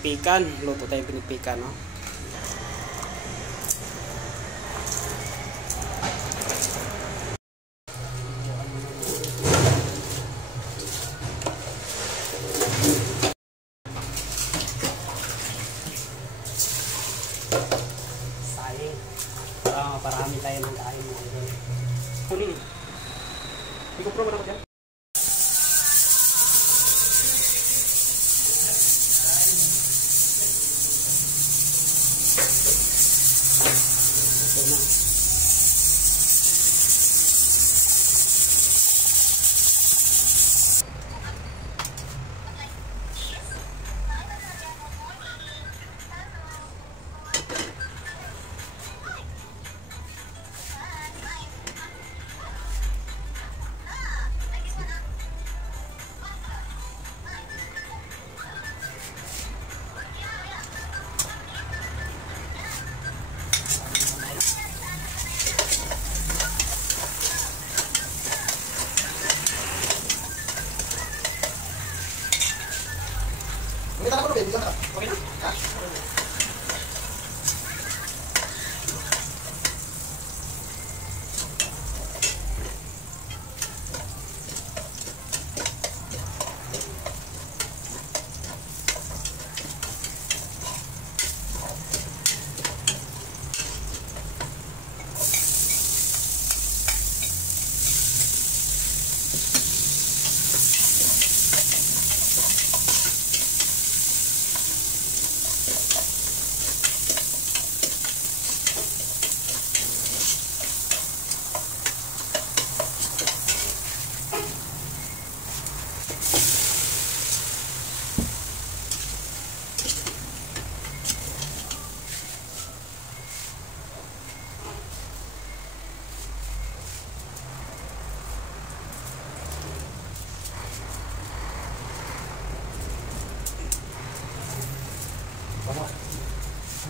pinikpikan. Luto tayong pinikpikan, no? Sayang. Parami tayo ng kain mo. Kunin. Hindi ko promo na ko dyan. Okay na? Ha?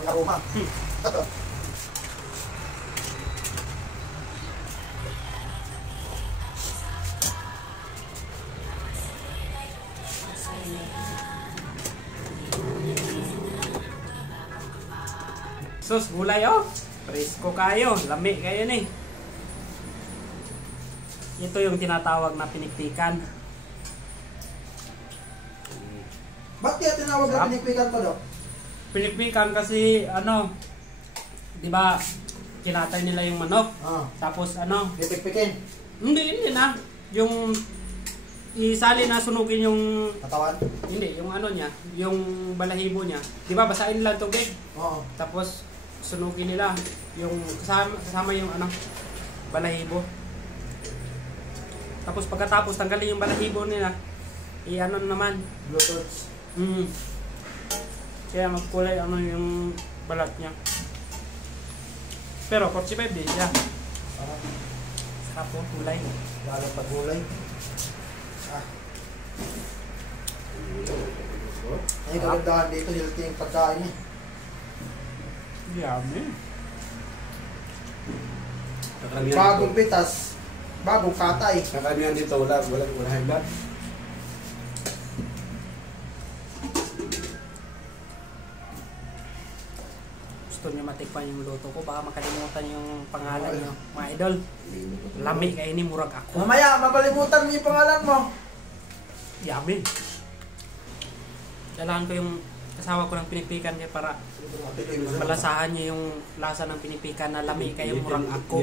May aroma. Sus, gulay oh. Presko kayo. Lami kayo ni. Ito yung tinatawag na pinikpikan. Ba't kaya tinawag na pinikpikan pa, Dok? Pinikpikan kasi ano, 'di ba? Kinatay nila yung manok. Tapos ano? Pipikpikin. Hindi na. Yung isali na sunugin yung Katawan? Hindi, yung ano niya, yung balahibo niya. 'Di ba basahin nila ng tubig? Oo. Tapos sunugin nila yung kasama yung ano, balahibo. Tapos pagkatapos tanggalin yung balahibo nila. I-ano naman, Bluetooth. Kaya magkulay ano yung balat niya. Pero 45 din siya. Sarap po, kulay. Lalo pag gulay. Ay, kagandahan dito, healthy yung pagkain eh. Yummy. Bagong pitas, bagong katay. Karamihan dito wala high blood. Gusto niyo matikpan yung luto ko, baka makalimutan yung pangalan niyo, mga idol. Lami kayo ni murag ako. Mamaya, mapalimutan mo yung pangalan mo. Yummy. Kailangan ko yung kasawa ko ng pinipikan kaya para malasahan niyo yung lasa ng pinipikan na lami kayo murag ako.